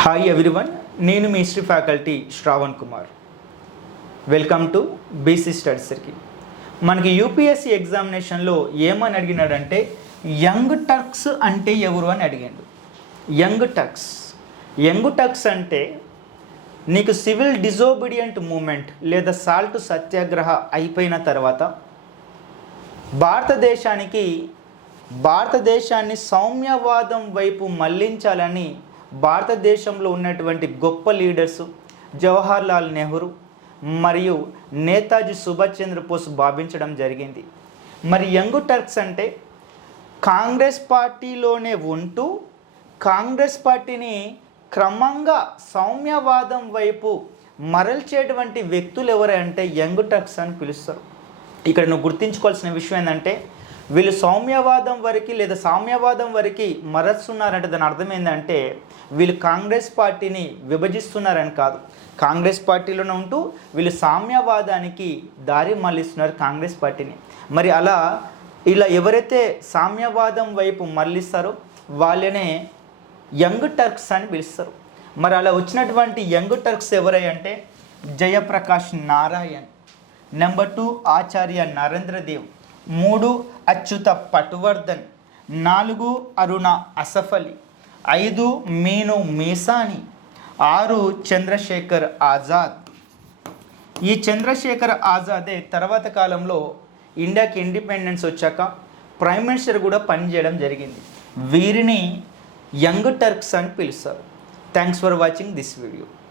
Hi everyone, నేను మీ history faculty Shravan Kumar. Welcome to BC study circle. మనకి UPSC ఎగ్జామినేషన్లో ఏమని అడిగినాడంటే యంగ్ టర్క్స్ అంటే ఎవరు అని అడిగాడు. యంగ్ టర్క్స్ అంటే నీకు సివిల్ డిజోబీడియంట్ మూమెంట్ లేదా సాల్ట్ సత్యాగ్రహ అయిపోయిన తర్వాత భారతదేశాన్ని సౌమ్యవాదం వైపు మళ్లించాలని భారతదేశంలో ఉన్నటువంటి గొప్ప లీడర్సు జవహర్లాల్ నెహ్రూ మరియు నేతాజీ సుభాష్ చంద్రబోస్ భావించడం జరిగింది. మరి యంగ్ టర్క్స్ అంటే కాంగ్రెస్ పార్టీలోనే ఉంటూ కాంగ్రెస్ పార్టీని క్రమంగా సౌమ్యవాదం వైపు మరల్చేటువంటి వ్యక్తులు ఎవరంటే యంగ్ టర్క్స్ అని పిలుస్తారు. ఇక్కడ నువ్వు గుర్తుంచుకోవాల్సిన విషయం ఏంటంటే వీళ్ళు సామ్యవాదం వరకు మరల్స్తున్నారంటే దాని అర్థం ఏంటంటే వీళ్ళు కాంగ్రెస్ పార్టీని విభజిస్తున్నారని కాదు. కాంగ్రెస్ పార్టీలోనే ఉంటూ వీళ్ళు సామ్యవాదానికి దారి మళ్ళిస్తున్నారు కాంగ్రెస్ పార్టీని. మరి ఇలా ఎవరైతే సామ్యవాదం వైపు మళ్ళిస్తారో వాళ్ళనే యంగ్ టర్క్స్ అని పిలుస్తారు. మరి అలా వచ్చినటువంటి యంగ్ టర్క్స్ ఎవరంటే జయప్రకాష్ నారాయణ్, నెంబర్ 2 ఆచార్య నరేంద్ర దేవ్, 3 అచ్యుత పటువర్ధన్, 4 అరుణ అసఫ్ అలీ, 5 మీను మీసాని, 6 చంద్రశేఖర్ ఆజాద్. ఈ చంద్రశేఖర్ ఆజాదే తర్వాత కాలంలో ఇండియాకి ఇండిపెండెన్స్ వచ్చాక ప్రైమ్ మినిస్టర్ కూడా పనిచేయడం జరిగింది. వీరిని యంగ్ టర్క్స్ అని పిలుస్తారు. Thanks for watching this video.